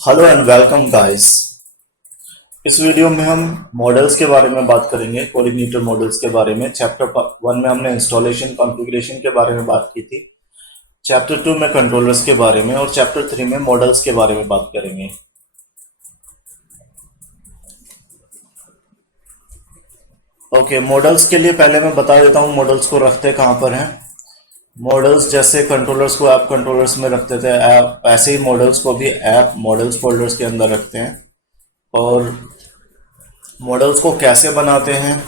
Hello and welcome guys. इस video में हम मॉडल्स के बारे में बात करेंगे, कोऑर्डिनेटर मॉडल्स के बारे में। चैप्टर 1 में हमने इंस्टॉलेशन कॉन्फ़िगरेशन के बारे में बात की थी। चैप्टर 2 में कंट्रोलर्स के बारे में और चैप्टर 3 में मॉडल्स के बारे में बात करेंगे। ओके, मॉडल्स के लिए पहले मैं बता देता हूँ मॉडल्स को रखते कहाँ पर हैं। मॉडल्स जैसे कंट्रोलर्स को ऐप कंट्रोलर्स में रखते थे, ऐप ऐसे ही मॉडल्स को भी ऐप मॉडल्स फोल्डर्स के अंदर रखते हैं। और मॉडल्स को कैसे बनाते हैं,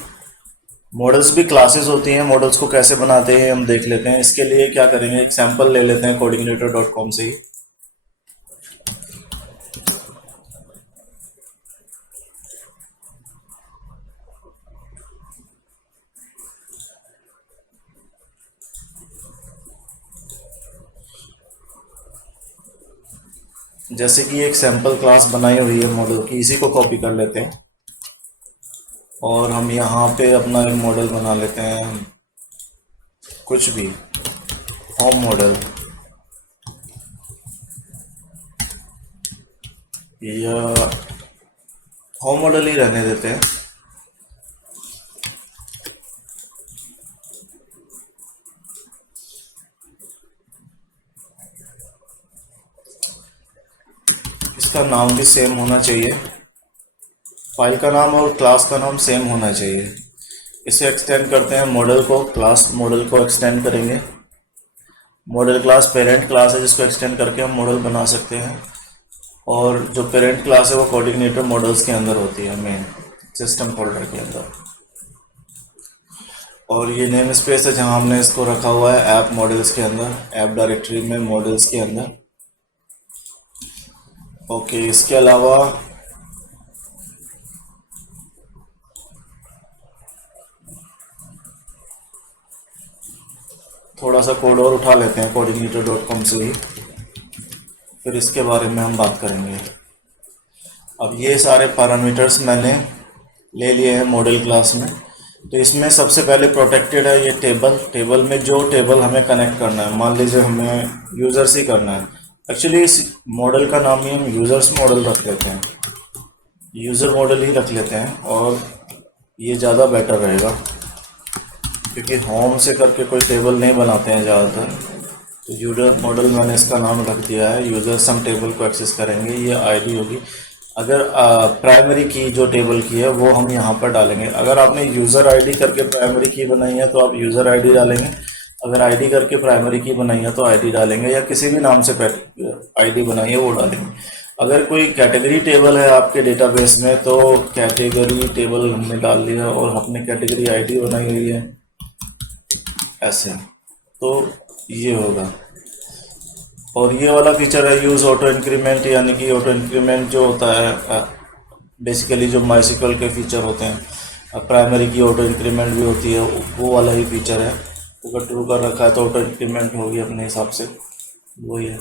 मॉडल्स भी क्लासेस होती हैं, मॉडल्स को कैसे बनाते हैं हम देख लेते हैं। इसके लिए क्या करेंगे, एक सैंपल ले लेते हैं coordinator.com से ही। जैसे कि एक सैंपल क्लास बनाई हुई है मॉडल की, इसी को कॉपी कर लेते हैं और हम यहाँ पे अपना एक मॉडल बना लेते हैं, कुछ भी होम मॉडल या होम मॉडल ही रहने देते हैं। इसका नाम भी सेम होना चाहिए, फाइल का नाम और क्लास का नाम सेम होना चाहिए। इसे एक्सटेंड करते हैं मॉडल को, क्लास मॉडल को एक्सटेंड करेंगे। मॉडल क्लास पेरेंट क्लास है जिसको एक्सटेंड करके हम मॉडल बना सकते हैं। और जो पेरेंट क्लास है वो कोऑर्डिनेटर मॉडल्स के अंदर होती है, मेन सिस्टम फोल्डर के अंदर। और ये नेम स्पेस है जहाँ हमने इसको रखा हुआ है ऐप मॉडल्स के अंदर, ऐप डायरेक्टरी में मॉडल्स के अंदर। ओके, इसके अलावा थोड़ा सा कोड और उठा लेते हैं coordinator.com से ही, फिर इसके बारे में हम बात करेंगे। अब ये सारे पैरामीटर्स मैंने ले लिए हैं मॉडल क्लास में। तो इसमें सबसे पहले प्रोटेक्टेड है ये टेबल में जो टेबल हमें कनेक्ट करना है, मान लीजिए हमें यूज़र्स ही करना है। एक्चुअली इस मॉडल का नाम ही हम यूज़र्स मॉडल रख लेते हैं, यूज़र मॉडल ही रख लेते हैं और ये ज़्यादा बेटर रहेगा, क्योंकि होम से करके कोई टेबल नहीं बनाते हैं ज़्यादातर। तो यूज़र मॉडल मैंने इसका नाम रख दिया है। यूज़र सम टेबल को एक्सेस करेंगे, ये आईडी होगी। अगर प्राइमरी की जो टेबल की है वो हम यहाँ पर डालेंगे। अगर आपने यूज़र आईडी करके प्राइमरी की बनाई है तो आप यूज़र आईडी डालेंगे, अगर आईडी करके प्राइमरी की बनाई है तो आईडी डालेंगे, या किसी भी नाम से आईडी बनाई है वो डालेंगे। अगर कोई कैटेगरी टेबल है आपके डेटाबेस में तो कैटेगरी टेबल हमने डाल दिया और अपने कैटेगरी आईडी बनाई हुई है ऐसे, तो ये होगा। और ये वाला फीचर है यूज़ ऑटो इंक्रीमेंट, यानी कि ऑटो इंक्रीमेंट जो होता है बेसिकली जो माइसिकल के फीचर होते हैं, प्राइमरी की ऑटो इंक्रीमेंट भी होती है, वो वाला ही फीचर है। अगर ट्रू कर रखा है तो ऑटो इंक्रीमेंट होगी अपने हिसाब से, वही है।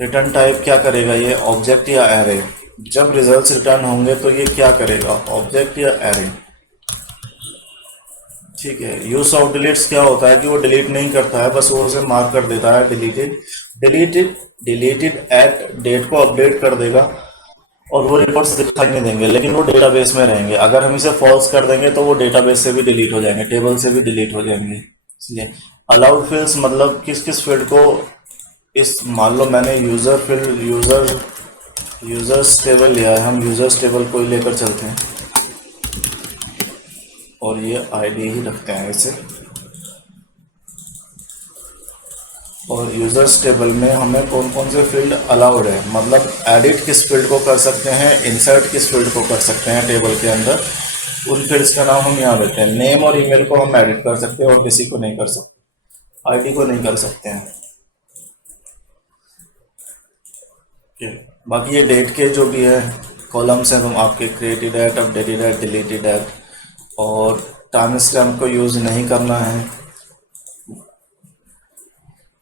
रिटर्न टाइप क्या करेगा ये, ऑब्जेक्ट या एरे। जब रिजल्ट्स रिटर्न होंगे तो ये क्या करेगा, ऑब्जेक्ट या एरे। ठीक है। यूज ऑफ डिलीट्स क्या होता है कि वो डिलीट नहीं करता है, बस वो उसे मार्क कर देता है डिलीटेड। डिलीटेड एट डेट को अपडेट कर देगा और वो रिकॉर्ड्स दिखाई नहीं देंगे, लेकिन वो डेटाबेस में रहेंगे। अगर हम इसे फॉल्स कर देंगे तो वो डेटाबेस से भी डिलीट हो जाएंगे, टेबल से भी डिलीट हो जाएंगे। इसलिए अलाउड फील्ड्स मतलब किस किस फील्ड को, इस मान लो मैंने यूजर्स टेबल लिया है, हम यूजर्स टेबल को ही लेकर चलते हैं और ये आईडी ही रखते हैं इसे। और यूजर्स टेबल में हमें कौन कौन से फील्ड अलाउड है, मतलब एडिट किस फील्ड को कर सकते हैं, इंसर्ट किस फील्ड को कर सकते हैं टेबल के अंदर, उन फील्ड्स का नाम हम यहाँ देते हैं। नेम और ईमेल को हम एडिट कर सकते हैं और किसी को नहीं कर सकते, आईडी को नहीं कर सकते हैं। बाकी ये डेट के जो भी है कॉलम्स हैं, हम आपके created at, updated at, deleted at. और टाइम स्टैम्प को यूज़ नहीं करना है।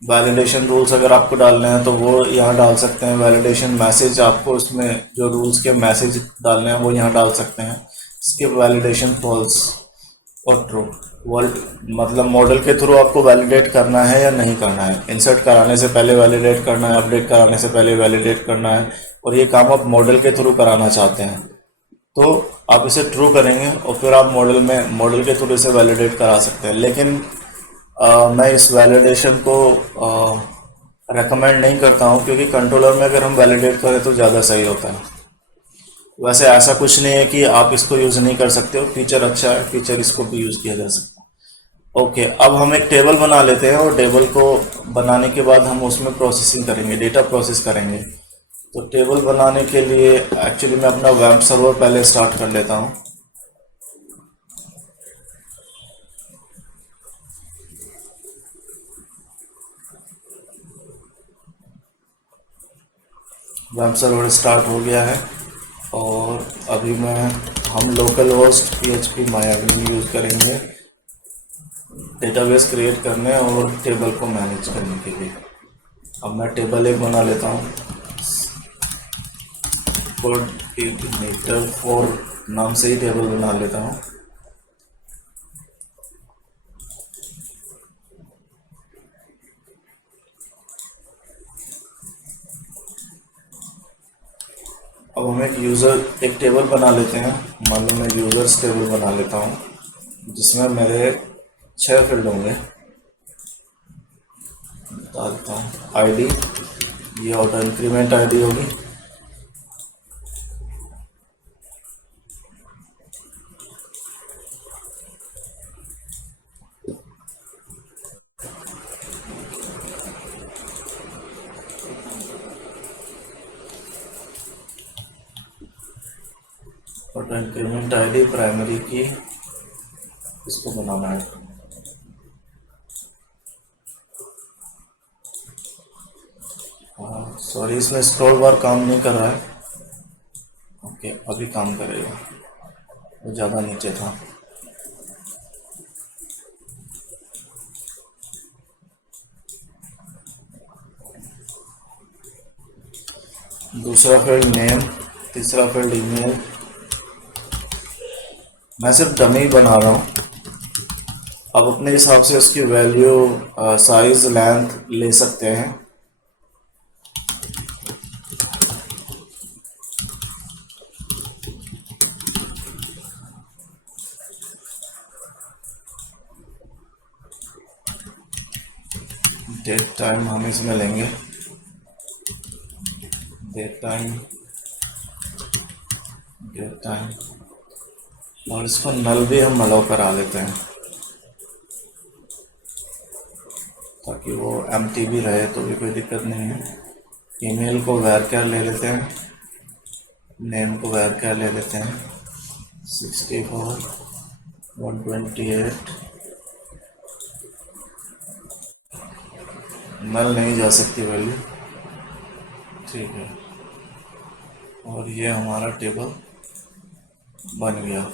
वैलिडेशन रूल्स अगर आपको डालने हैं तो वो यहाँ डाल सकते हैं। वैलिडेशन मैसेज आपको उसमें जो रूल्स के मैसेज डालने हैं वो यहाँ डाल सकते हैं। स्किप वैलिडेशन फॉल्स और ट्रू। वर्ल्ड मतलब मॉडल के थ्रू आपको वैलिडेट करना है या नहीं करना है, इंसर्ट कराने से पहले वैलिडेट करना है, अपडेट कराने से पहले वैलिडेट करना है, और ये काम आप मॉडल के थ्रू कराना चाहते हैं, तो आप इसे ट्रू करेंगे और फिर आप मॉडल के थ्रू इसे वैलिडेट करा सकते हैं। लेकिन मैं इस वैलिडेशन को रेकमेंड नहीं करता हूँ, क्योंकि कंट्रोलर में अगर हम वैलिडेट करें तो ज़्यादा सही होता है। वैसे ऐसा कुछ नहीं है कि आप इसको यूज़ नहीं कर सकते हो, फीचर अच्छा है, फीचर इसको भी यूज़ किया जा सकता है। ओके, अब हम एक टेबल बना लेते हैं और टेबल को बनाने के बाद हम उसमें प्रोसेसिंग करेंगे, डेटा प्रोसेस करेंगे। तो टेबल बनाने के लिए एक्चुअली मैं अपना वेब सर्वर पहले स्टार्ट कर लेता हूँ। वेब सर्वर स्टार्ट हो गया है और अभी हम local host PHP MyAdmin use करेंगे डेटाबेस क्रिएट करने और टेबल को मैनेज करने के लिए। अब मैं टेबल एक बना लेता हूँ, कोऑर्डिनेटर 4 नाम से ही टेबल बना लेता हूँ। अब हम एक टेबल बना लेते हैं। मान लो मैं यूज़र्स टेबल बना लेता हूँ जिसमें मेरे 6 फील्ड होंगे। बता देता हूँ, आईडी, ये ऑटो इंक्रीमेंट आईडी होगी, ऑटो इंक्रीमेंट आईडी प्राइमरी की, इसको बनाना है। सॉरी, इसमें स्क्रॉल बार काम नहीं कर रहा है। ओके, अभी काम करेगा, वो ज़्यादा नीचे था। दूसरा फील्ड नेम, तीसरा फील्ड ईमेल। मैं सिर्फ डमी बना रहा हूँ, अब अपने हिसाब से उसकी वैल्यू, साइज, लेंथ ले सकते हैं। डेट टाइम हम इसमें लेंगे, डेट टाइम, और इसको नल भी हम अलाउ करा लेते हैं ताकि वो एम्प्टी भी रहे, तो भी कोई दिक्कत नहीं है। ईमेल को varchar ले लेते हैं, नेम को varchar ले लेते हैं, 64 128। नल नहीं जा सकती वैल्यू, ठीक है। और ये हमारा टेबल बन गया।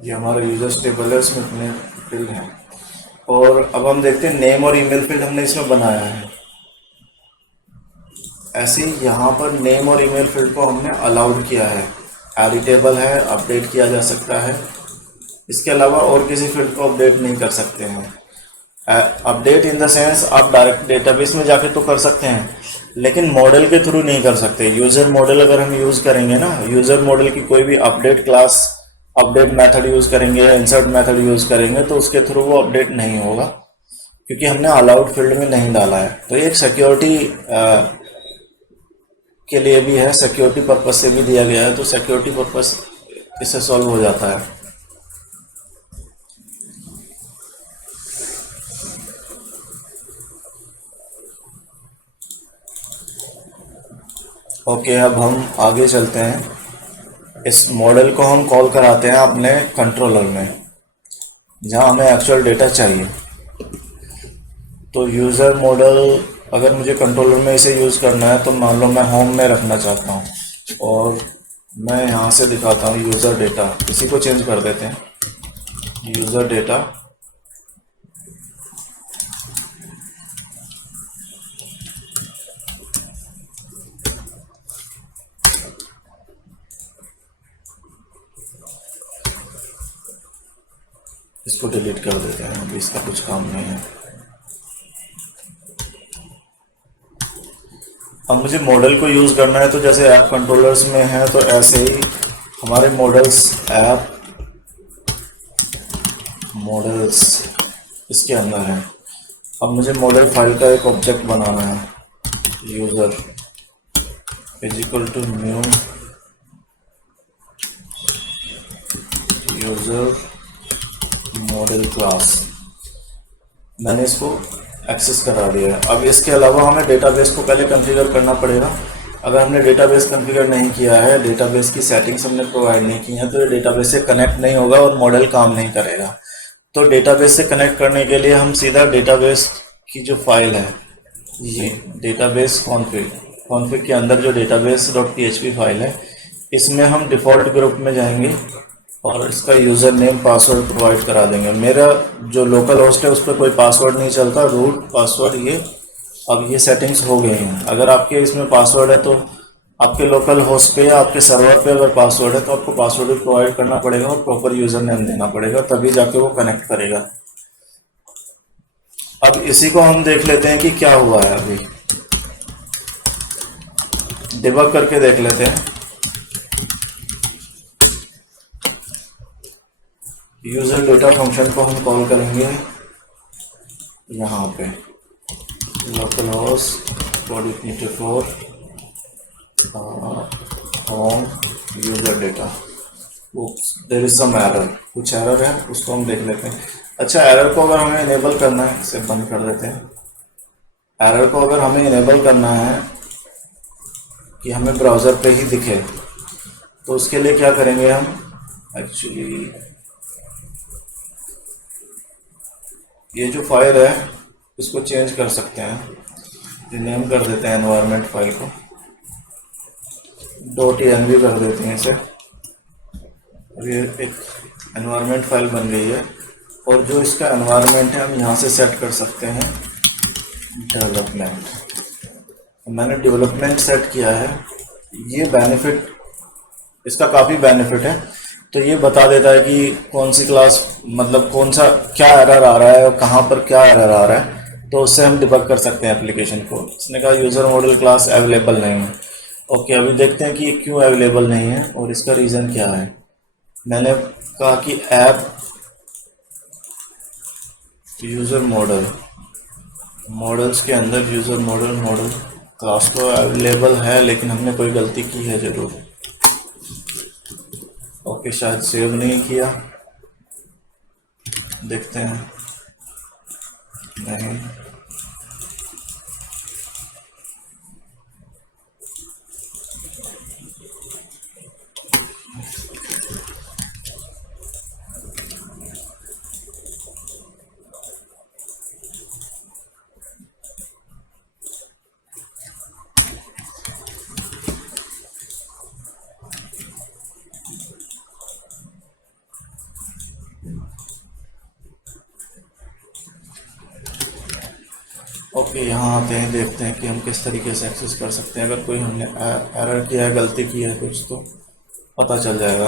ये हमारा यूजर्स टेबल है, इसमें इतने फील्ड हैं। और अब हम देखते हैं नेम और ईमेल फील्ड हमने इसमें बनाया है। ऐसे ही यहाँ पर नेम और ईमेल फील्ड को हमने अलाउड किया है, एडिटेबल है, अपडेट किया जा सकता है। इसके अलावा और किसी फील्ड को अपडेट नहीं कर सकते हैं। अपडेट इन द सेंस आप डायरेक्ट डेटाबेस में जाके तो कर सकते हैं, लेकिन मॉडल के थ्रू नहीं कर सकते। यूज़र मॉडल अगर हम यूज़ करेंगे ना, यूज़र मॉडल की कोई भी update class, update method use करेंगे या इंसर्ट मेथड यूज़ करेंगे तो उसके थ्रू वो अपडेट नहीं होगा, क्योंकि हमने अलाउड फील्ड में नहीं डाला है। तो ये एक सिक्योरिटी के लिए भी है, सिक्योरिटी पर्पस से भी दिया गया है, तो सिक्योरिटी पर्पस इससे सॉल्व हो जाता है। ओके, अब हम आगे चलते हैं। इस मॉडल को हम कॉल कराते हैं अपने कंट्रोलर में, जहां हमें एक्चुअल डेटा चाहिए। तो यूज़र मॉडल अगर मुझे कंट्रोलर में इसे यूज़ करना है, तो मान लो मैं होम में रखना चाहता हूँ और मैं यहाँ से दिखाता हूँ यूज़र डेटा, इसी को चेंज कर देते हैं, यूज़र डेटा। इसको डिलीट कर देते हैं, अभी इसका कुछ काम नहीं है। अब मुझे मॉडल को यूज़ करना है, तो जैसे ऐप कंट्रोलर्स में है तो ऐसे ही हमारे मॉडल्स ऐप मॉडल्स इसके अंदर है। अब मुझे मॉडल फाइल का एक ऑब्जेक्ट बनाना है, user is equal to new user model class. मैंने इसको एक्सेस करा दिया है। अब इसके अलावा हमें डेटाबेस को पहले कॉन्फ़िगर करना पड़ेगा। अगर हमने डेटाबेस कॉन्फ़िगर नहीं किया है, डेटाबेस की सेटिंग्स हमने प्रोवाइड नहीं की हैं, तो ये डेटाबेस से कनेक्ट नहीं होगा और मॉडल काम नहीं करेगा। तो डेटाबेस से कनेक्ट करने के लिए हम सीधा डेटाबेस की जो फाइल है, ये डेटाबेस कॉन्फ़िग के अंदर जो database.php फाइल है, इसमें हम डिफ़ॉल्ट ग्रुप में जाएंगे और इसका यूज़र नेम पासवर्ड प्रोवाइड करा देंगे। मेरा जो लोकल होस्ट है उस पर कोई पासवर्ड नहीं चलता, रूट पासवर्ड ये। अब ये सेटिंग्स हो गई हैं। अगर आपके इसमें पासवर्ड है तो आपके लोकल होस्ट पे या आपके सर्वर पे अगर पासवर्ड है तो आपको पासवर्ड भी प्रोवाइड करना पड़ेगा और प्रॉपर यूज़र नेम देना पड़ेगा, तभी जाके वो कनेक्ट करेगा। अब इसी को हम देख लेते हैं कि क्या हुआ है। अभी डिबग करके देख लेते हैं। यूज़र डेटा फंक्शन को हम कॉल करेंगे यहाँ पे local host 4084 home user data. There is some error, कुछ एरर है, उसको हम देख लेते हैं। अच्छा, एरर को अगर हमें इनेबल करना है, इसे बंद कर देते हैं। एरर को अगर हमें इनेबल करना है कि हमें ब्राउज़र पे ही दिखे, तो उसके लिए क्या करेंगे हम? एक्चुअली ये जो फाइल है इसको चेंज कर सकते हैं, रिनेम कर देते हैं एनवायरनमेंट फाइल को, .env कर देते हैं इसे। अब ये एक एनवायरनमेंट फाइल बन गई है और जो इसका एनवायरनमेंट है हम यहाँ से सेट कर सकते हैं डेवलपमेंट। मैंने डेवलपमेंट सेट किया है। ये बेनिफिट, इसका काफ़ी बेनिफिट है। तो ये बता देता है कि कौन सी क्लास, मतलब कौन सा क्या एरर आ रहा है और कहाँ पर क्या एरर आ रहा है, तो उससे हम डिबग कर सकते हैं एप्लीकेशन को। इसने कहा यूज़र मॉडल क्लास अवेलेबल नहीं है। ओके, अभी देखते हैं कि क्यों अवेलेबल नहीं है और इसका रीज़न क्या है। मैंने कहा कि ऐप यूज़र मॉडल्स के अंदर यूज़र मॉडल क्लास तो अवेलेबल है, लेकिन हमने कोई गलती की है ज़रूर। ओके, शायद सेव नहीं किया, देखते हैं। नहीं, ओके, यहाँ आते हैं, देखते हैं कि हम किस तरीके से एक्सेस कर सकते हैं। अगर कोई हमने एरर किया है, गलती की है कुछ, तो पता चल जाएगा।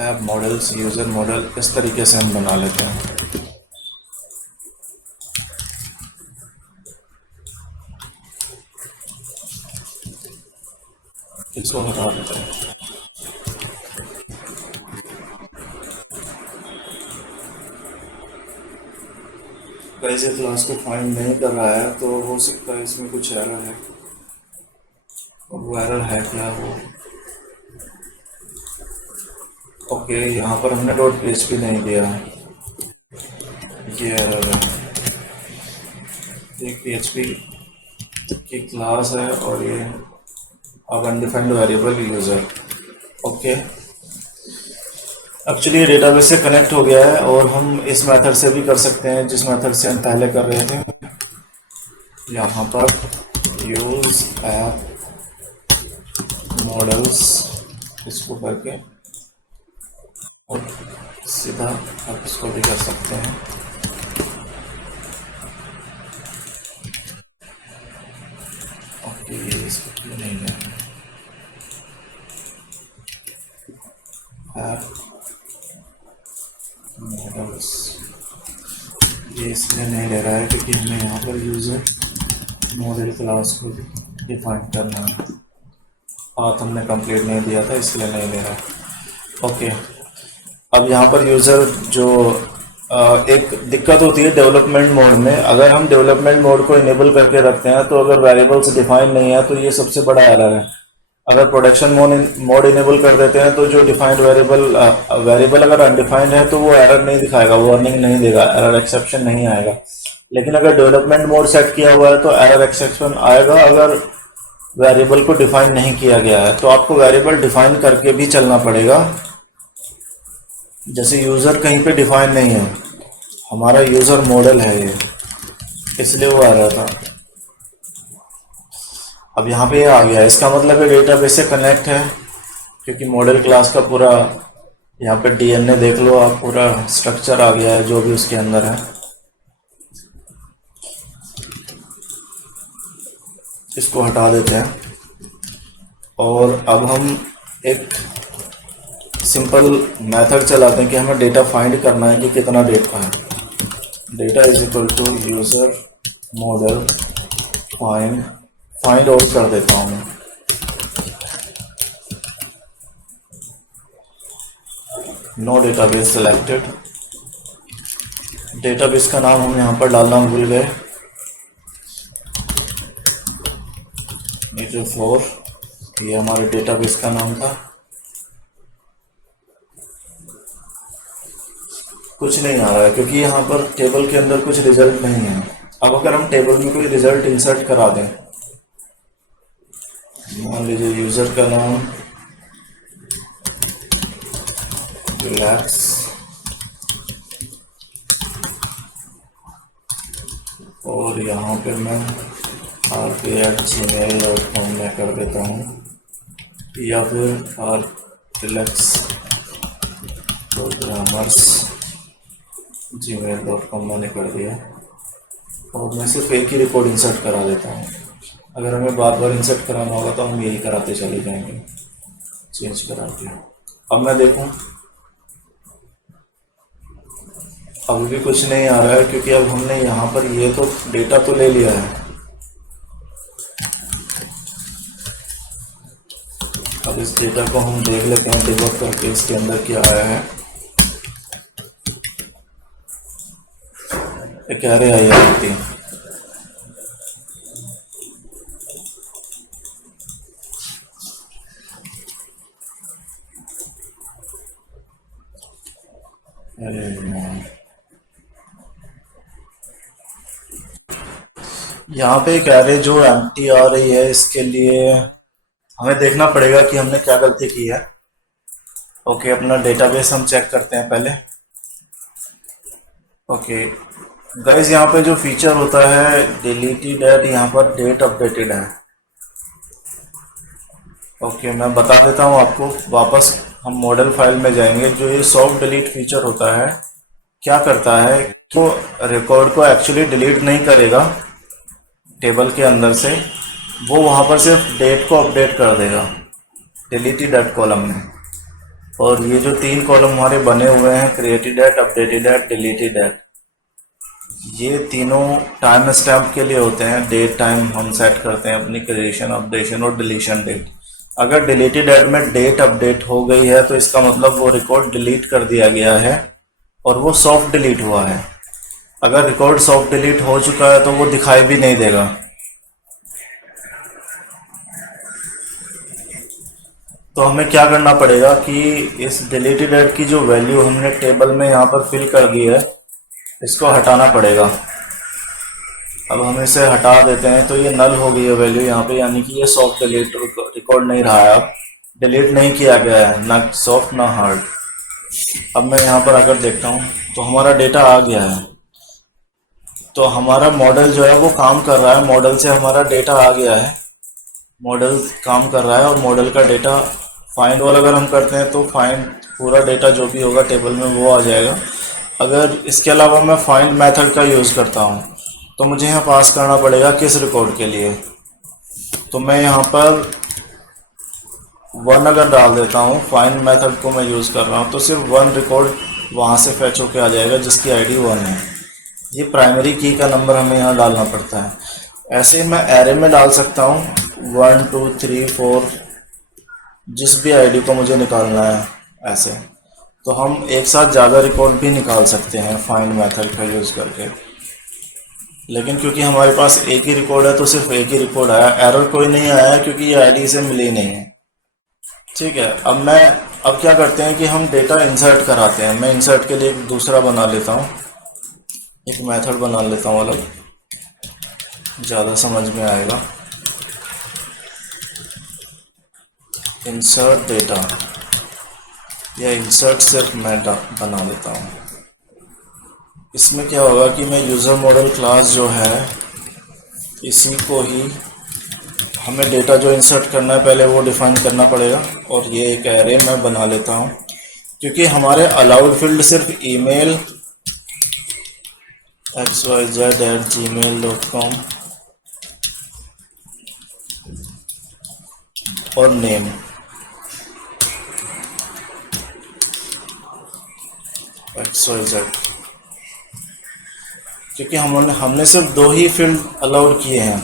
ऐप मॉडल्स, यूज़र मॉडल, इस तरीके से हम बना लेते हैं। इसको हटा देते हैं। कैसे क्लास को फाइंड नहीं कर रहा है, तो हो सकता है इसमें कुछ एरर है। और वो एरर है क्या वो? ओके, यहाँ पर हमने .php नहीं दिया है, ये एरर है। एक PHP की क्लास है और ये अब undefined variable user. Okay, actually ये डेटाबेस से कनेक्ट हो गया है और हम इस मेथड से भी कर सकते हैं जिस मेथड से हम पहले कर रहे थे। यहाँ पर यूज़ ऐप मॉडल्स, इसको करके और सीधा आप इसको भी कर सकते हैं। ओके, इसको क्यों नहीं है? ऐप मॉडल्स ये इसलिए नहीं ले रहा है क्योंकि हमें यहाँ पर यूज़र मॉडल क्लास को डिफाइन करना है। पाथ हमने कंप्लीट नहीं दिया था इसलिए नहीं ले रहा। ओके, अब यहाँ पर यूज़र जो एक दिक्कत होती है डेवलपमेंट मोड में, अगर हम डेवलपमेंट मोड को इनेबल करके रखते हैं तो अगर वेरिएबल्स डिफाइन नहीं है तो ये सबसे बड़ा एरर है। अगर प्रोडक्शन मोड इनेबल कर देते हैं तो जो डिफाइंड वेरिएबल अगर अनडिफाइंड है तो वो एरर नहीं दिखाएगा, वार्निंग नहीं देगा, एरर एक्सेप्शन नहीं आएगा। लेकिन अगर डेवलपमेंट मोड सेट किया हुआ है तो एरर एक्सेप्शन आएगा अगर वेरिएबल को डिफाइन नहीं किया गया है। तो आपको वेरिएबल डिफाइन करके भी चलना पड़ेगा। जैसे यूज़र कहीं पे डिफाइन नहीं है, हमारा यूज़र मॉडल है ये, इसलिए वो आ रहा था। अब यहाँ पे आ गया, इसका मतलब है डेटाबेस से कनेक्ट है, क्योंकि मॉडल क्लास का पूरा यहाँ पे डीएनए देख लो आप, पूरा स्ट्रक्चर आ गया है जो भी उसके अंदर है। इसको हटा देते हैं और अब हम एक सिंपल मेथड चलाते हैं कि हमें डेटा फाइंड करना है कि कितना डेटा है। Data is equal to user model find out कर देता हूँ मैं। No database selected. डेटाबेस का नाम हम यहाँ पर डालना भूल गए, मीटर4, ये हमारे डेटाबेस का नाम था। कुछ नहीं आ रहा है क्योंकि यहाँ पर टेबल के अंदर कुछ रिजल्ट नहीं है। अब अगर हम टेबल में कोई रिजल्ट इंसर्ट करा दें, मान लीजिए यूज़र का नाम रिलैक्स और यहाँ पे मैं rk@gmail.com में कर देता हूँ, या फिर relax programmers gmail.com मैंने कर दिया और मैं सिर्फ एक ही रिकॉर्ड इंसर्ट करा देता हूँ। अगर हमें बार बार इंसर्ट कराना होगा तो हम यही कराते चले जाएंगे, चेंज करा दिया। अब मैं देखूँ, अभी भी कुछ नहीं आ रहा है क्योंकि अब हमने यहाँ पर ये तो डेटा तो ले लिया है। अब इस डेटा को हम देख लेते हैं डिबग करके इसके अंदर क्या आया है। एक एरे आई है, यहाँ पे एक एरे जो एम्प्टी आ रही है, इसके लिए हमें देखना पड़ेगा कि हमने क्या गलती की है। ओके, अपना डेटाबेस हम चेक करते हैं पहले। ओके गाइस, यहाँ पे जो फीचर होता है डिलीटेड एट, यहाँ पर डेट अपडेटेड है। ओके, मैं बता देता हूँ आपको। वापस हम मॉडल फाइल में जाएंगे। जो ये सॉफ्ट डिलीट फीचर होता है, क्या करता है तो रिकॉर्ड को एक्चुअली डिलीट नहीं करेगा टेबल के अंदर से, वो वहाँ पर सिर्फ डेट को अपडेट कर देगा डिलीटेड एट कॉलम में। और ये जो 3 कॉलम हमारे बने हुए हैं, created at, updated at, deleted at, ये तीनों टाइम स्टैम्प के लिए होते हैं। डेट टाइम हम सेट करते हैं अपनी, क्रिएशन, अपडेशन और डिलीशन डेट। अगर डिलीटेड एट में डेट अपडेट हो गई है तो इसका मतलब वो रिकॉर्ड डिलीट कर दिया गया है और वो सॉफ्ट डिलीट हुआ है। अगर रिकॉर्ड सॉफ्ट डिलीट हो चुका है तो वो दिखाई भी नहीं देगा। तो हमें क्या करना पड़ेगा कि इस डिलीटेड एट की जो वैल्यू हमने टेबल में यहाँ पर फिल कर दी है, इसको हटाना पड़ेगा। अब हम इसे हटा देते हैं तो ये नल हो गई है वैल्यू यहाँ पे, यानी कि ये सॉफ्ट डिलीट रिकॉर्ड नहीं रहा है। अब डिलीट नहीं किया गया है, ना सॉफ्ट ना हार्ड। अब मैं यहाँ पर अगर देखता हूँ तो हमारा डेटा आ गया है। तो हमारा मॉडल जो है वो काम कर रहा है, मॉडल से हमारा डेटा आ गया है, मॉडल काम कर रहा है। और मॉडल का डेटा फाइंड ऑल अगर हम करते हैं तो फाइंड पूरा डेटा जो भी होगा टेबल में वो आ जाएगा। अगर इसके अलावा मैं फाइंड मेथड का यूज़ करता हूँ तो मुझे यहाँ पास करना पड़ेगा किस रिकॉर्ड के लिए। तो मैं यहाँ पर 1 अगर डाल देता हूँ, फाइंड मेथड को मैं यूज़ कर रहा हूँ, तो सिर्फ 1 रिकॉर्ड वहाँ से फैच होके आ जाएगा जिसकी आईडी 1 है। ये प्राइमरी की का नंबर हमें यहाँ डालना पड़ता है। ऐसे ही मैं एरे में डाल सकता हूँ 1 2 3 4, जिस भी आईडी को मुझे निकालना है ऐसे। तो हम एक साथ ज़्यादा रिकॉर्ड भी निकाल सकते हैं फाइंड मेथड का यूज़ करके। लेकिन क्योंकि हमारे पास एक ही रिकॉर्ड है तो सिर्फ एक ही रिकॉर्ड आया, एरर कोई नहीं आया क्योंकि ये आईडी से मिली ही नहीं है। ठीक है, अब क्या करते हैं कि हम डेटा इंसर्ट कराते हैं। मैं इंसर्ट के लिए एक दूसरा बना लेता हूँ, एक मेथड बना लेता हूँ अलग, ज़्यादा समझ में आएगा। इंसर्ट डेटा या इंसर्ट सिर्फ मैं बना लेता हूँ। इसमें क्या होगा कि मैं यूज़र मॉडल क्लास जो है इसी को ही हमें डेटा जो इंसर्ट करना है पहले वो डिफाइन करना पड़ेगा। और ये एक एरे मैं बना लेता हूँ क्योंकि हमारे अलाउड फील्ड सिर्फ ईमेल xyz@gmail.com और नेम। xyz क्योंकि हमने सिर्फ दो ही फील्ड अलाउड किए हैं,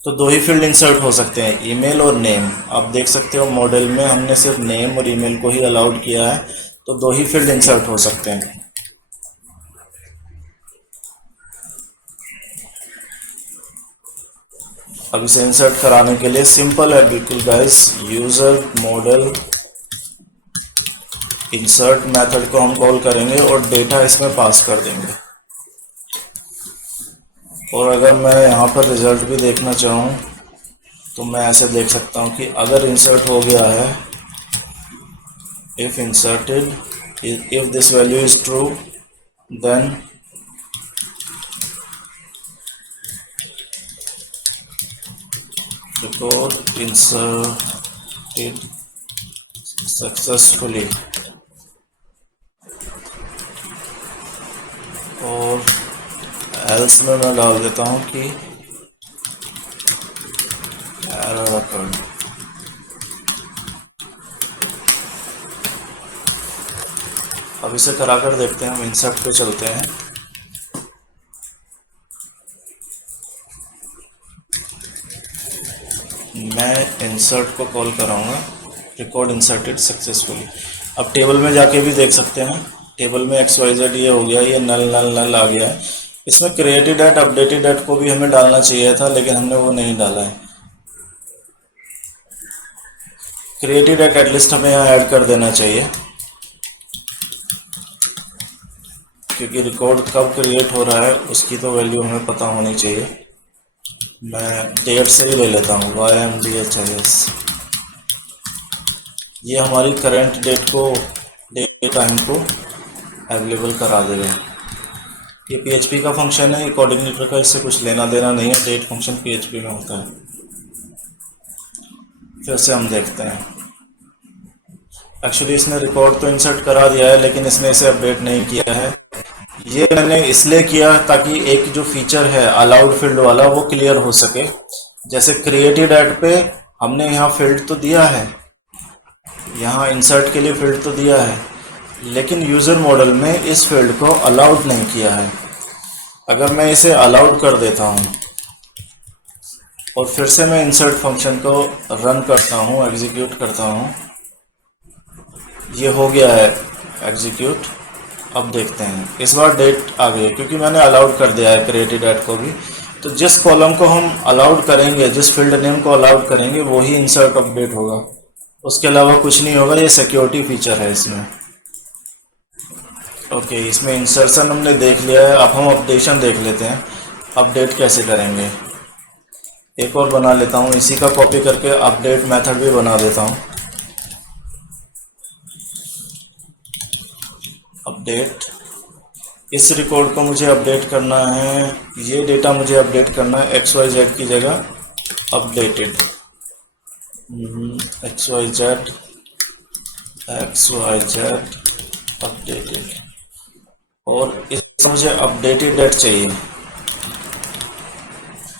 तो दो ही फील्ड इंसर्ट हो सकते हैं, ईमेल और नेम। आप देख सकते हो मॉडल में हमने सिर्फ नेम और ईमेल को ही अलाउड किया है, तो दो ही फील्ड इंसर्ट हो सकते हैं। अब इसे इंसर्ट कराने के लिए सिंपल है बिल्कुल guys, user model insert method को हम कॉल करेंगे और डेटा इसमें पास कर देंगे। और अगर मैं यहाँ पर रिज़ल्ट भी देखना चाहूँ तो मैं ऐसे देख सकता हूँ कि अगर इंसर्ट हो गया है, if inserted, if this value is true then record inserted successfully. और एल्स में मैं डाल देता हूँ कि एरर अकर्ड। अब इसे कराकर देखते हैं, हम इंसर्ट पे चलते हैं। मैं इंसर्ट को कॉल कराऊंगा रिकॉर्ड इंसर्टेड सक्सेसफुली। अब टेबल में जाके भी देख सकते हैं, टेबल में XYZ ये हो गया, ये नल नल नल आ गया है। इसमें क्रिएटेड एट अपडेटेड एट को भी हमें डालना चाहिए था लेकिन हमने वो नहीं डाला है। क्रिएटेड एट एटलीस्ट हमें यहाँ ऐड कर देना चाहिए क्योंकि रिकॉर्ड कब क्रिएट हो रहा है उसकी तो वैल्यू हमें पता होनी चाहिए। मैं डेट से ही ले लेता हूँ YMDHIS। ये हमारी करंट डेट को, डेट टाइम को अवेलेबल करा देगा। ये PHP का फंक्शन है, ये कोऑर्डिनेटर का इससे कुछ लेना देना नहीं है, डेट फंक्शन PHP में होता है। फिर से हम देखते हैं, एक्चुअली इसने रिकॉर्ड तो इंसर्ट करा दिया है लेकिन इसने इसे अपडेट नहीं किया है। ये मैंने इसलिए किया ताकि एक जो फीचर है अलाउड फील्ड वाला वो क्लियर हो सके। जैसे क्रिएटेड एट पे हमने यहाँ फील्ड तो दिया है, यहाँ इंसर्ट के लिए फील्ड तो दिया है, लेकिन यूज़र मॉडल में इस फील्ड को अलाउड नहीं किया है। अगर मैं इसे अलाउड कर देता हूँ और फिर से मैं इंसर्ट फंक्शन को रन करता हूँ, एग्जीक्यूट करता हूँ, ये हो गया है एग्जीक्यूट। अब देखते हैं, इस बार डेट आ गई है क्योंकि मैंने अलाउड कर दिया है क्रिएटेड एट को भी। तो जिस कॉलम को हम अलाउड करेंगे, जिस फील्ड नेम को अलाउड करेंगे वही इंसर्ट अपडेट होगा, उसके अलावा कुछ नहीं होगा। ये सिक्योरिटी फीचर है इसमें। ओके, इसमें इंसर्शन हमने देख लिया है, अब हम अपडेशन देख लेते हैं। अपडेट कैसे करेंगे, एक और बना लेता हूँ, इसी का कॉपी करके अपडेट मेथड भी बना देता हूँ। अपडेट, इस रिकॉर्ड को मुझे अपडेट करना है, ये डेटा मुझे अपडेट करना है XYZ की जगह अपडेटेड, XYZ अपडेटेड। और इसमें मुझे अपडेटेड डेट चाहिए,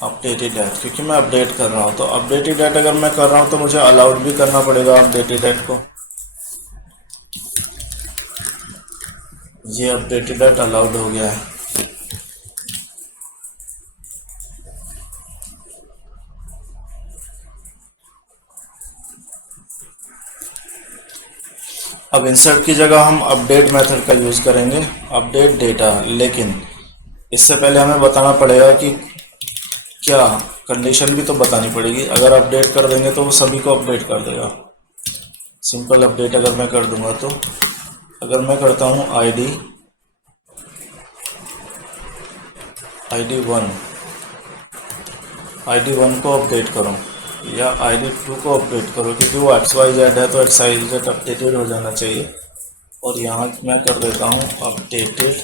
अपडेटेड डेट, क्योंकि मैं अपडेट कर रहा हूँ। तो अपडेटेड डेट अगर मैं कर रहा हूँ तो मुझे अलाउड भी करना पड़ेगा अपडेटेड डेट को। ये अपडेटेड डेट अलाउड हो गया है। अब इंसर्ट की जगह हम अपडेट मेथड का यूज़ करेंगे, अपडेट डेटा। लेकिन इससे पहले हमें बताना पड़ेगा कि क्या कंडीशन भी तो बतानी पड़ेगी। अगर अपडेट कर देंगे तो वो सभी को अपडेट कर देगा। सिंपल अपडेट अगर मैं कर दूंगा तो अगर मैं करता हूँ ID 1 को अपडेट करो या ID 2 को अपडेट करो, क्योंकि वो XYZ है तो XYZ अपडेटेड हो जाना चाहिए। और यहाँ मैं कर देता हूँ अपडेटेड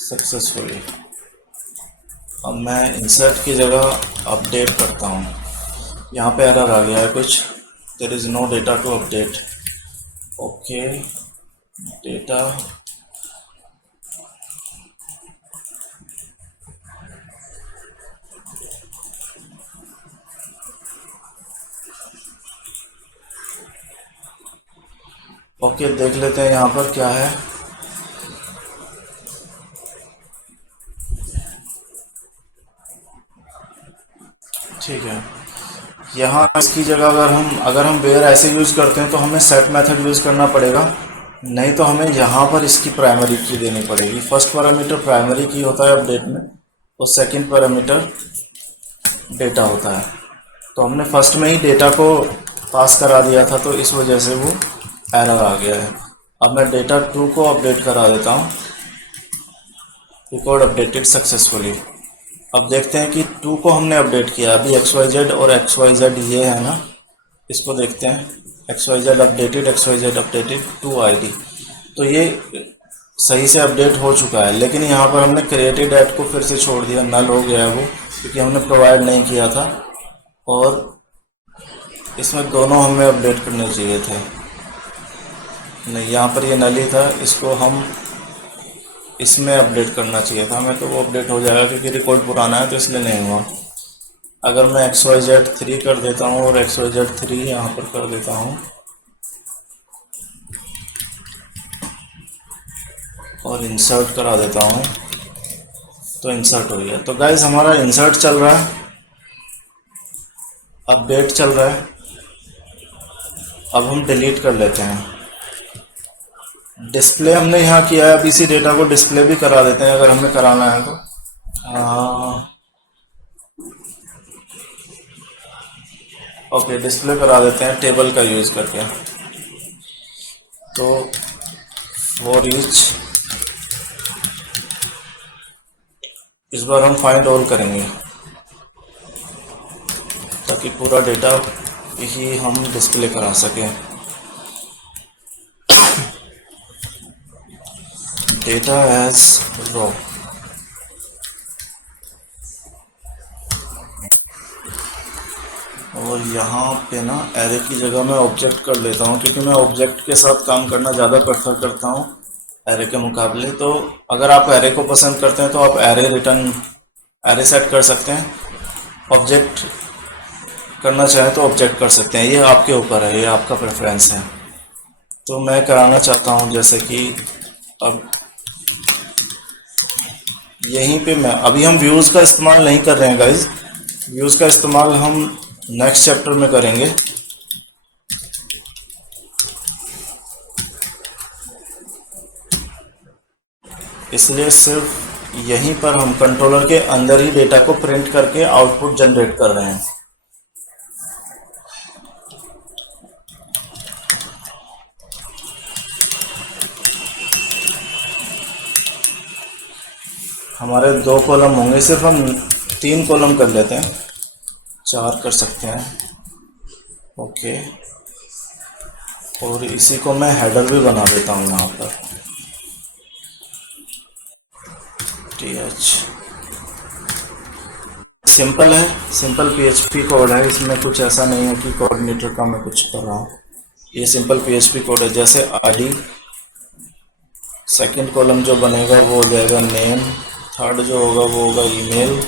सक्सेसफुली। अब मैं इंसर्ट की जगह अपडेट करता हूँ। यहाँ पे एरर आ गया है कुछ, there is no data to update. Okay, data okay, देख लेते हैं यहाँ पर क्या है। ठीक है, यहाँ इसकी जगह अगर हम वेयर ऐसे यूज़ करते हैं तो हमें सेट मेथड यूज़ करना पड़ेगा, नहीं तो हमें यहाँ पर इसकी प्राइमरी की देनी पड़ेगी। फर्स्ट पैरामीटर प्राइमरी की होता है अपडेट में और सेकंड पैरामीटर डेटा होता है। तो हमने फर्स्ट में ही डेटा को पास करा दिया था, तो इस वजह से वो एरर आ गया है। अब मैं डेटा 2 को अपडेट करा देता हूँ, रिकॉर्ड अपडेटेड सक्सेसफुली। अब देखते हैं कि 2 को हमने अपडेट किया, अभी XYZ और XYZ ये है ना, इसको देखते हैं। XYZ अपडेटेड 2 ID, तो ये सही से अपडेट हो चुका है। लेकिन यहाँ पर हमने क्रिएटेड ऐड को फिर से छोड़ दिया, नल हो गया वो, क्योंकि हमने प्रोवाइड नहीं किया था। और इसमें दोनों हमें अपडेट करने चाहिए थे, नहीं यहाँ पर ये नल ही था, इसको हम इसमें अपडेट करना चाहिए था हमें, तो वो अपडेट हो जाएगा क्योंकि रिकॉर्ड पुराना है तो इसलिए नहीं हुआ। अगर मैं XYZ 3 कर देता हूँ और XYZ 3 यहाँ पर कर देता हूँ और इंसर्ट करा देता हूँ तो इंसर्ट हो गया। तो गाइस हमारा इंसर्ट चल रहा है, अपडेट चल रहा है। अब हम डिलीट कर लेते हैं। डिस्प्ले हमने यहाँ किया है, अब इसी डेटा को डिस्प्ले भी करा देते हैं अगर हमें कराना है तो। ओके, डिस्प्ले करा देते हैं टेबल का यूज़ करके। तो फॉर ईच, इस बार हम फाइंड ऑल करेंगे ताकि पूरा डेटा ही हम डिस्प्ले करा सकें। डेटा एज रो, और यहाँ पे ना एरे की जगह मैं ऑब्जेक्ट कर लेता हूँ, क्योंकि मैं ऑब्जेक्ट के साथ काम करना ज़्यादा प्रेफर करता हूँ एरे के मुकाबले। तो अगर आप एरे को पसंद करते हैं तो आप एरे सेट कर सकते हैं, ऑब्जेक्ट करना चाहें तो ऑब्जेक्ट कर सकते हैं, ये आपके ऊपर है, ये आपका प्रेफरेंस है। तो मैं कराना चाहता हूँ जैसे कि अब यहीं पे मैं अभी हम व्यूज़ का इस्तेमाल नहीं कर रहे हैं गाइज, व्यूज़ का इस्तेमाल हम नेक्स्ट चैप्टर में करेंगे। इसलिए सिर्फ यहीं पर हम कंट्रोलर के अंदर ही डेटा को प्रिंट करके आउटपुट जनरेट कर रहे हैं। हमारे 2 कॉलम होंगे, सिर्फ हम 3 कॉलम कर लेते हैं, 4 कर सकते हैं। ओके, और इसी को मैं हेडर भी बना देता हूँ यहाँ पर TH। सिंपल है, सिंपल PHP कोड है, इसमें कुछ ऐसा नहीं है कि कोऑर्डिनेटर का मैं कुछ कर रहा हूँ। ये सिंपल PHP कोड है। जैसे ID, सेकंड कॉलम जो बनेगा वो हो जाएगा नेम, थर्ड जो होगा वो होगा ईमेल,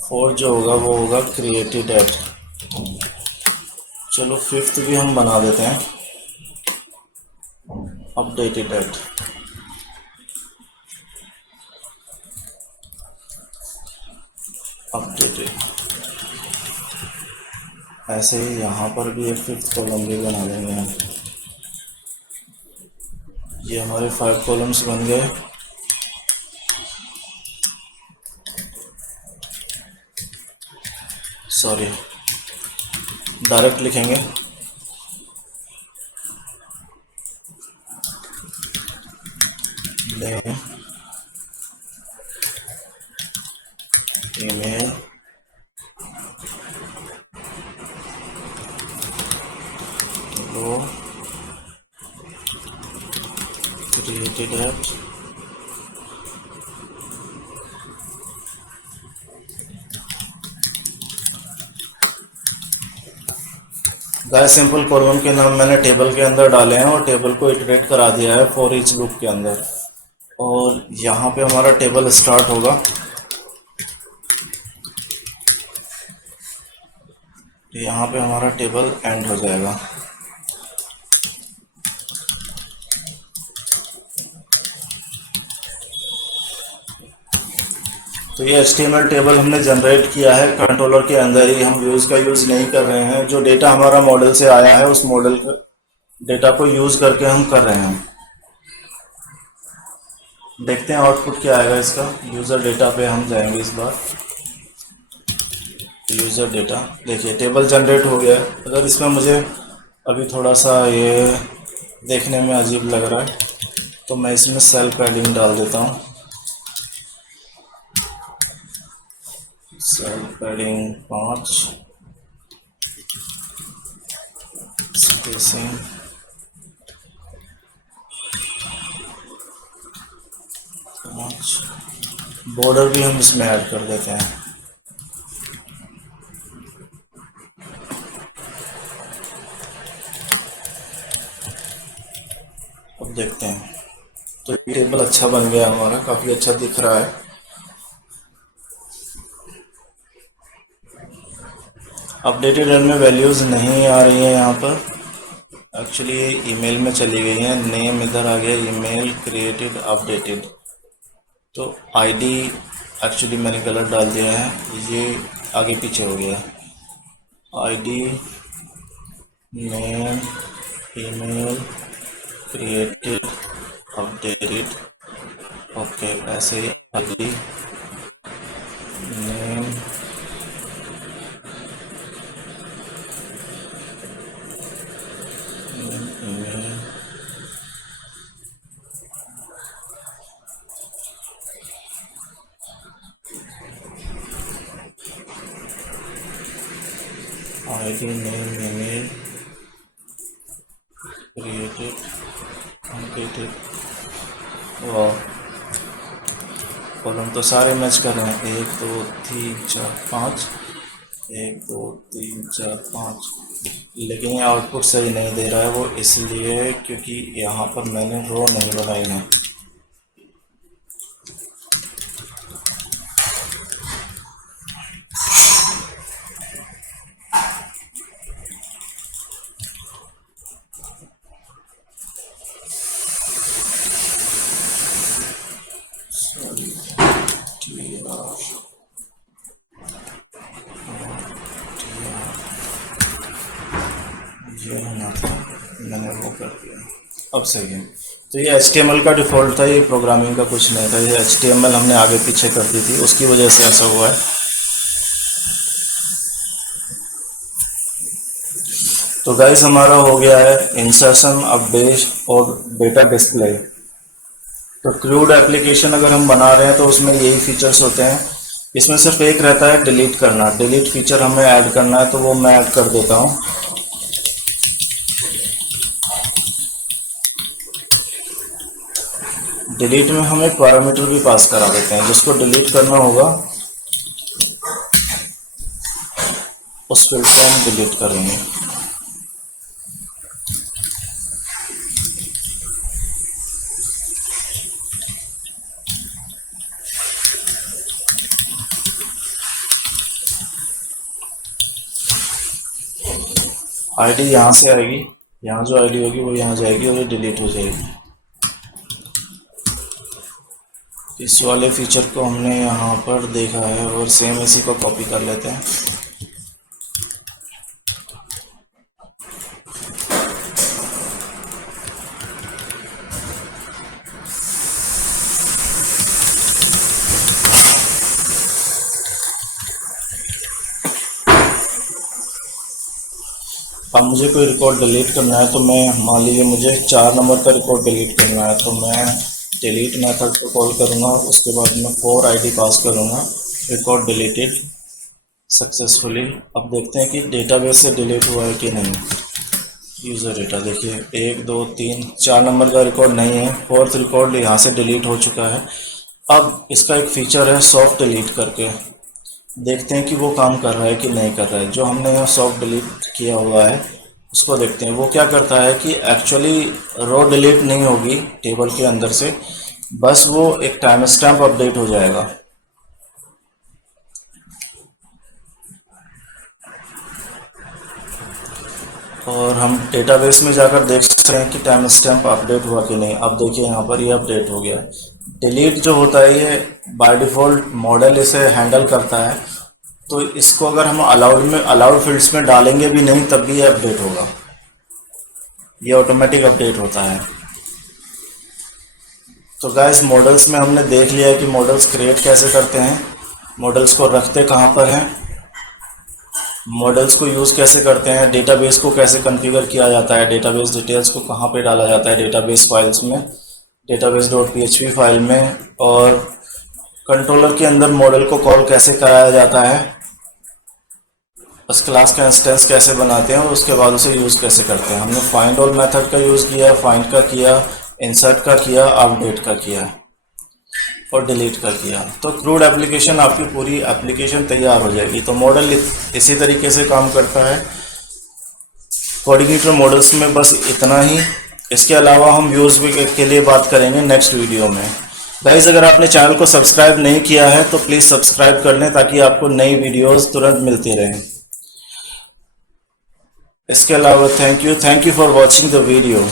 फोर्थ जो होगा वो होगा क्रिएटेड एट। चलो फिफ्थ भी हम बना देते हैं अपडेटेड एट। अपडेटेड, ऐसे ही यहाँ पर भी एक फिफ्थ कॉलम भी बना देंगे हम। ये हमारे 5 कॉलम्स बन गए। सॉरी, डायरेक्ट लिखेंगे। Name, email, row, created at, guys simple column के नाम मैंने टेबल के अंदर डाले हैं और टेबल को इटरेट करा दिया है फॉर ईच लूप के अंदर। और यहाँ पे हमारा टेबल स्टार्ट होगा, यहाँ पे हमारा टेबल एंड हो जाएगा। तो ये HTML टेबल हमने जनरेट किया है कंट्रोलर के अंदर ही, हम व्यूज़ का यूज़ नहीं कर रहे हैं। जो डेटा हमारा मॉडल से आया है उस मॉडल डेटा को यूज़ करके हम कर रहे हैं। देखते हैं आउटपुट क्या आएगा इसका। यूज़र डेटा पे हम जाएंगे इस बार। यूज़र डेटा, देखिए टेबल जनरेट हो गया है। अगर इसमें मुझे अभी थोड़ा सा ये देखने में अजीब लग रहा है तो मैं इसमें सेल पैडिंग डाल देता हूँ। सेल पैडिंग 5, स्पेसिंग 5, बॉर्डर भी हम इसमें ऐड कर देते हैं। अब देखते हैं, तो ये टेबल अच्छा बन गया हमारा, काफ़ी अच्छा दिख रहा है। अपडेटेड रन में वैल्यूज़ नहीं आ रही हैं यहाँ पर, एक्चुअली ये ईमेल में चली गई हैं। नेम इधर आ गया, ईमेल, क्रिएटेड, अपडेटेड। तो आईडी एक्चुअली मैंने गलत डाल दिया है, ये आगे पीछे हो गया। ID, name, email, created, updated, okay. ऐसे ही ID, name, email, ID, name, email, created, updated. वाह, कॉलम तो सारे मैच कर रहे हैं। 1 2 3 4 5, 1 2 3 4 5, लेकिन ये आउटपुट सही नहीं दे रहा है। वो इसलिए क्योंकि यहाँ पर मैंने रो नहीं बनाई है। ये होना था, मैंने वो कर दिया, अब सही है। तो ये HTML का डिफ़ॉल्ट था, ये प्रोग्रामिंग का कुछ नहीं था। ये HTML हमने आगे पीछे कर दी थी, उसकी वजह से ऐसा हुआ है। तो गाइस हमारा हो गया है इंसर्शन, अपडेट और डेटा डिस्प्ले। तो क्रूड एप्लीकेशन अगर हम बना रहे हैं तो उसमें यही फीचर्स होते हैं। इसमें सिर्फ एक रहता है डिलीट करना, डिलीट फीचर हमें ऐड करना है, तो वो मैं ऐड कर देता हूँ। डिलीट में हम एक पैरामीटर भी पास करा देते हैं, जिसको डिलीट करना होगा उस फील्ड को हम डिलीट करेंगे। आईडी यहाँ से आएगी, यहाँ जो आईडी होगी वो यहाँ जाएगी और ये डिलीट हो जाएगी। इस वाले फीचर को हमने यहाँ पर देखा है और सेम इसी को कॉपी कर लेते हैं। अब मुझे कोई रिकॉर्ड डिलीट करना है, तो मैं मान लीजिए मुझे 4 नंबर का रिकॉर्ड डिलीट करना है, तो मैं डिलीट मेथड को कॉल करूँगा। उसके बाद मैं 4 ID पास करूँगा, रिकॉर्ड डिलीटेड सक्सेसफुली। अब देखते हैं कि डेटाबेस से डिलीट हुआ है कि नहीं। यूज़र डेटा देखिए 1 2 3 4 नंबर का रिकॉर्ड नहीं है, 4th रिकॉर्ड यहाँ से डिलीट हो चुका है। अब इसका एक फीचर है सॉफ्ट डिलीट करके, देखते हैं कि वो काम कर रहा है कि नहीं कर रहा है। जो हमने यहाँ सॉफ्ट डिलीट किया हुआ है उसको देखते हैं। वो क्या करता है कि एक्चुअली रो डिलीट नहीं होगी टेबल के अंदर से, बस वो एक टाइम स्टैम्प अपडेट हो जाएगा। और हम डेटाबेस में जाकर देख सकते हैं कि टाइम स्टैम्प अपडेट हुआ कि नहीं। अब देखिए यहाँ पर ये अपडेट हो गया। डिलीट जो होता है ये बाय डिफ़ॉल्ट मॉडल इसे हैंडल करता है, तो इसको अगर हम अलाउड फील्ड्स में डालेंगे भी नहीं तब भी ये अपडेट होगा। ये ऑटोमेटिक अपडेट होता है। तो गाइस मॉडल्स में हमने देख लिया है कि मॉडल्स क्रिएट कैसे करते हैं, मॉडल्स को रखते कहाँ पर हैं, मॉडल्स को यूज़ कैसे करते हैं, डेटाबेस को कैसे कॉन्फ़िगर किया जाता है, डेटाबेस डिटेल्स को कहाँ पे डाला जाता है डेटाबेस फाइल्स में, database.php फाइल में, और कंट्रोलर के अंदर मॉडल को कॉल कैसे कराया जाता है, उस क्लास का इंस्टेंस कैसे बनाते हैं और उसके बाद उसे यूज़ कैसे करते हैं। हमने फाइंड ऑल मेथड का यूज़ किया, फाइंड का किया, इंसर्ट का किया, अपडेट का किया और डिलीट का किया। तो क्रूड एप्लीकेशन आपकी पूरी एप्लीकेशन तैयार हो जाएगी। तो मॉडल इसी तरीके से काम करता है। कोऑर्डिनेटर मॉडल्स में बस इतना ही। इसके अलावा हम व्यूज़ के लिए बात करेंगे नेक्स्ट वीडियो में। गाइस अगर आपने चैनल को सब्सक्राइब नहीं किया है तो प्लीज़ सब्सक्राइब कर लें ताकि आपको नई वीडियोस तुरंत मिलती रहें। इसके अलावा thank you for watching the video.